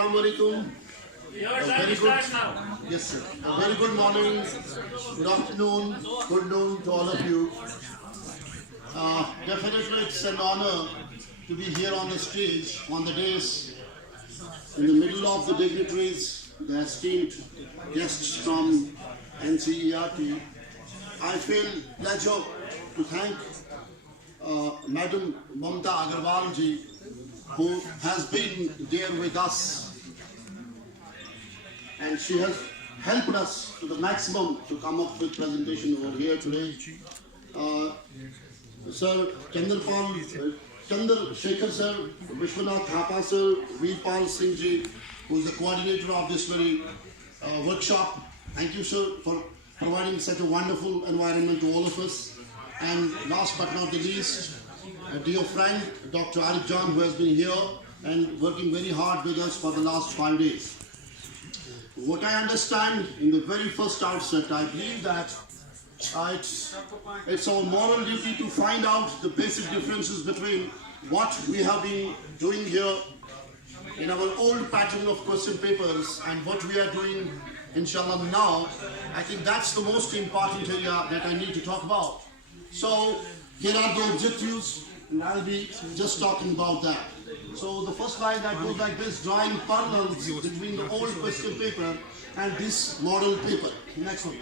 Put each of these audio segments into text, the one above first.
Assalamu alaikum. Very good. Yes, sir. A very good morning, good afternoon, good noon to all of you. Definitely, it's an honor to be here on the stage on the days in the middle of the dignitaries, the esteemed guests from NCERT. I feel pleasure to thank Madam Mamta Agarwal ji, who has been there with us, and she has helped us to the maximum to come up with presentation over here today. Sir Chandrapal, Chandra Shekhar sir, Vishwanath Thapa sir, Veerpal Singh ji, who is the coordinator of this very workshop. Thank you, sir, for providing such a wonderful environment to all of us. And last but not the least, a dear friend, Dr. Arif John, who has been here and working very hard with us for the last 5 days. What I understand in the very first outset, I believe that it's our moral duty to find out the basic differences between what we have been doing here in our old pattern of question papers and what we are doing, inshallah, now. I think that's the most important area that I need to talk about. So here are the objectives, and I'll be just talking about that. So the first slide that goes like this, drawing parallels between the old question paper and this model paper. Next one.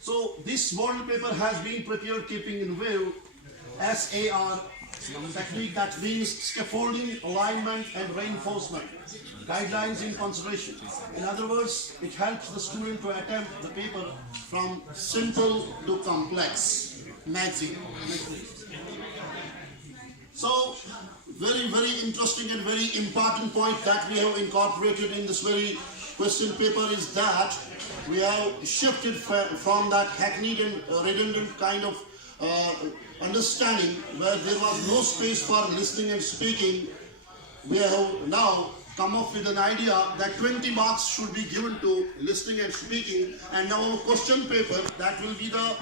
So this model paper has been prepared keeping in view SAR technique, that means scaffolding, alignment and reinforcement, guidelines in consideration. In other words, it helps the student to attempt the paper from simple to complex. Magazine. So very, very interesting and very important point that we have incorporated in this very question paper is that we have shifted from that hackneyed and redundant kind of understanding where there was no space for listening and speaking. We have now come up with an idea that 20 marks should be given to listening and speaking, and now a question paper that will be the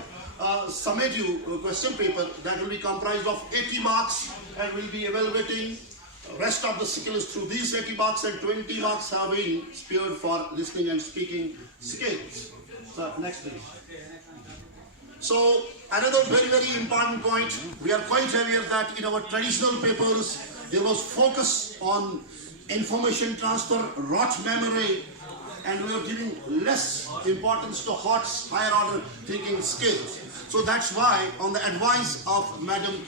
summative question paper that will be comprised of 80 marks and will be evaluating rest of the skills through these 80 marks, and 20 marks have been spared for listening and speaking skills. So next please. So another very, very important point, we are quite aware that in our traditional papers there was focus on information transfer, rote memory, and we are giving less importance to HOTS, higher order thinking skills. So that's why, on the advice of Madam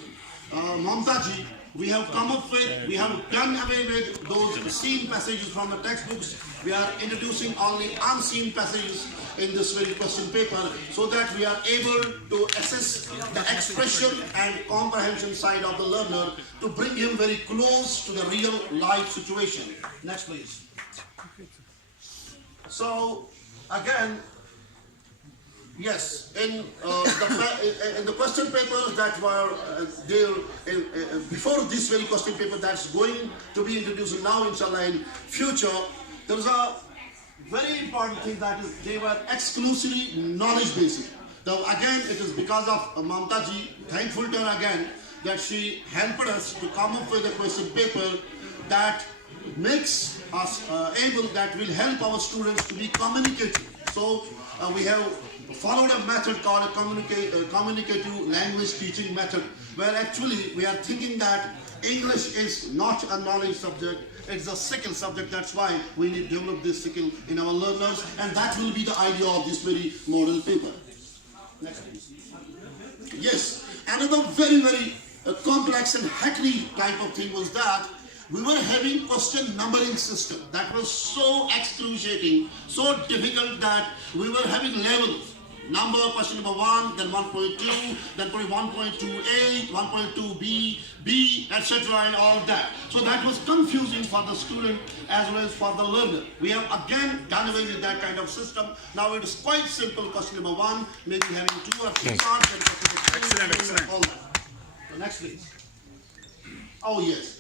Mamta ji, we have come up with, we have done away with those seen passages from the textbooks. We are introducing only unseen passages in this very question paper, so that we are able to assess the expression and comprehension side of the learner to bring him very close to the real life situation. Next please. So again, yes, in the question papers that were there before this very question paper that's going to be introduced now, inshallah, in future, there was a very important thing, that is they were exclusively knowledge based. Now again, it is because of Mamta ji, thankful to her again, that she helped us to come up with a question paper that makes us able, that will help our students to be communicative. So we have followed a method called a communicative language teaching method, where actually we are thinking that English is not a knowledge subject, it's a skill subject. That's why we need to develop this skill in our learners, and that will be the idea of this very model paper. Next please. Yes, another very, very complex and hackneyed type of thing was that we were having question numbering system that was so excruciating, so difficult, that we were having levels. Number, question number 1, then 1.2, then probably 1.28, 1.2b, b, etc. and all that. So that was confusing for the student as well as for the learner. We have again done away with that kind of system. Now it is quite simple. Question number 1, maybe having 2 or 3 parts, and question number 2, excellent. All that. So next please. Oh yes.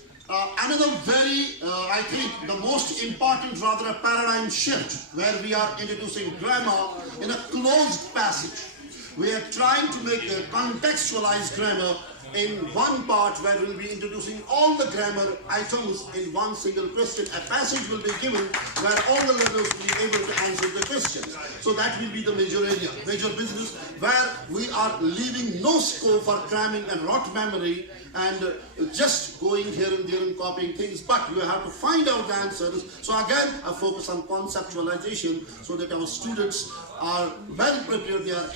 Another very, I think, the most important, rather a paradigm shift, where we are introducing grammar in a closed passage. We are trying to make a contextualized grammar in one part where we'll be introducing all the grammar items in one single question. A passage will be given where all the learners will be able to answer the questions. So that will be the major area, major business, where we are leaving no scope for cramming and rot memory and just going here and there and copying things, but you have to find out the answers. So again, a focus on conceptualization so that our students are well prepared. They are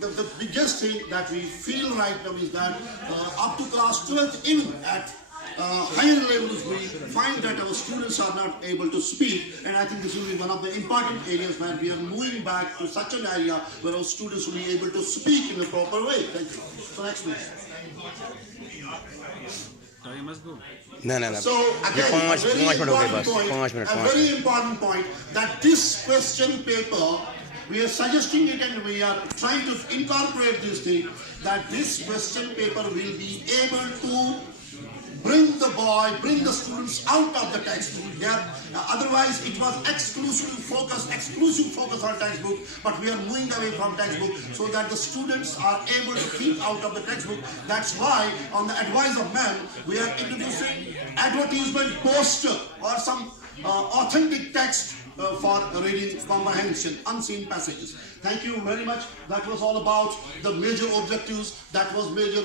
the biggest thing that we feel right now is that up to class 12th, even at higher levels, we find that our students are not able to speak, and I think this will be one of the important areas where we are moving back to such an area where our students will be able to speak in a proper way. Thank you. So next please. No. So again, a very important point that this question paper, we are suggesting it and we are trying to incorporate this thing, that this question paper will be able to bring the students out of the textbook. Otherwise, it was exclusive focus on textbook, but we are moving away from textbook so that the students are able to keep out of the textbook. That's why, on the advice of men, we are introducing advertisement poster or some authentic text for reading comprehension, unseen passages. Thank you very much. That was all about the major objectives. That was major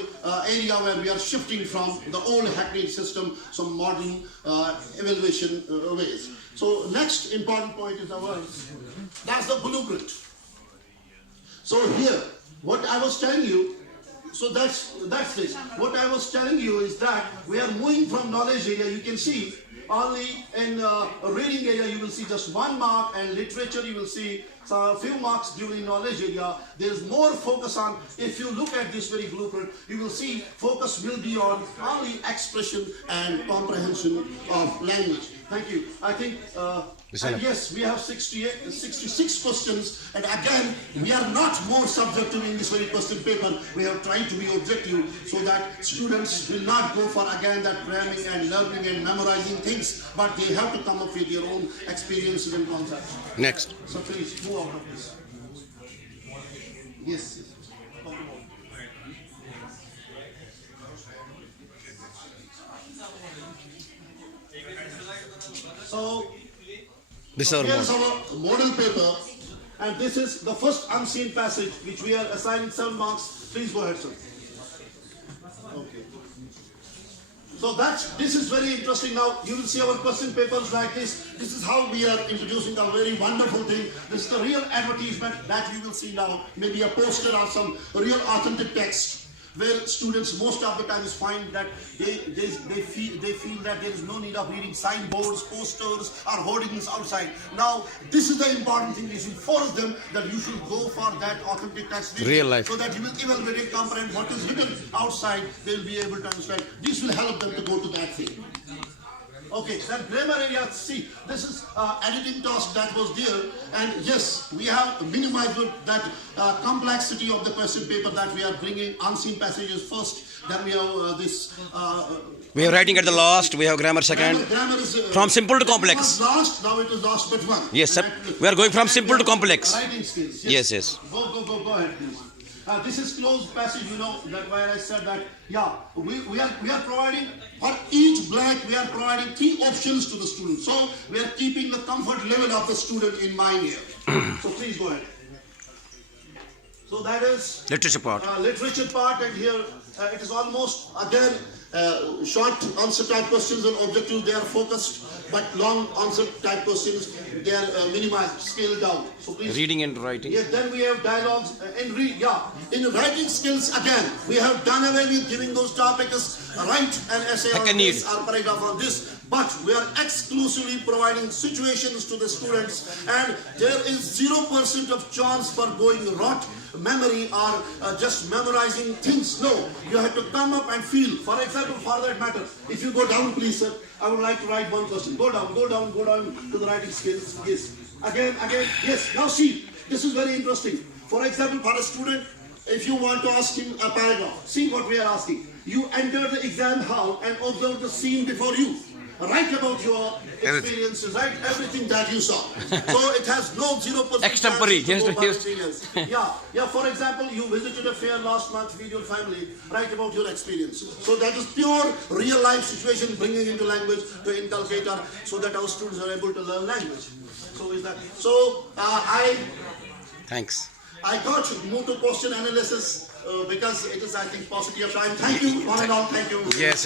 area where we are shifting from the old hackneyed system, some modern evaluation ways. So next important point is that's the blueprint. So here, what I was telling you, so that's this. What I was telling you is that we are moving from knowledge area. You can see only in reading area you will see just 1 mark, and literature you will see a few marks during knowledge area. There is more focus on, if you look at this very blueprint, you will see focus will be on only expression and comprehension of language. Thank you. I think, and yes, we have 66 questions, and again, we are not more subjective in this very question paper. We are trying to be objective so that students will not go for again that cramming and learning and memorizing things, but they have to come up with their own experiences and concepts. Next. So please, move out of this. Yes. So, this is here's our model paper, and this is the first unseen passage which we are assigning 7 marks. Please go ahead, sir. Okay. So this is very interesting. Now you will see our question papers like this. This is how we are introducing a very wonderful thing. This is the real advertisement that you will see now. Maybe a poster or some real authentic text, where students most of the times find that they feel that there is no need of reading signboards, posters or hoardings outside. Now this is the important thing. You should force them that you should go for that authentic text real life, so that you will evaluate and comprehend what is written outside. They will be able to understand. This will help them to go to that thing. Okay, then grammar area, see, this is editing task that was there, and yes, we have minimized that complexity of the question paper, that we are bringing unseen passages first, then we have this... we have writing at the last, we have grammar second, grammar is, from simple to complex. Last, now it is last but one. Yes, sir. We are going from simple to complex. Writing skills. Yes. Go ahead, please. This is closed passage, you know, that where I said that, yeah, we are providing, for each blank, we are providing 3 options to the student. So, we are keeping the comfort level of the student in mind here. So, please go ahead. So, that is literature part. Literature part, and here it is almost, again, short answer type questions and objectives, they are focused, but long answer type questions, they are minimized, scaled down. So please. Reading and writing. Yes, then we have dialogues and in writing skills, again, we have done away with giving those topics, write an essay on this or paragraph on this, but we are exclusively providing situations to the students, and there is 0% of chance for going rot memory or just memorizing things. No, you have to come up and feel. For example, for that matter, if you go down, please, sir, I would like to write one question. Go down to the writing skills. Yes. Again, yes. Now see, this is very interesting. For example, for a student, if you want to ask him a paragraph, see what we are asking. You enter the exam hall and observe the scene before you. write about your experiences, write everything that you saw. So it has no 0% Extempore. chance to go by Yes. anything else. Yeah. For example, you visited a fair last month with your family. Write about your experiences. So that is pure real life situation, bringing into language to inculcate so that our students are able to learn language. So is that? So Thanks. I got to move to question analysis because it is, I think, positive time. Thank you, one and all. Thank you. Yes.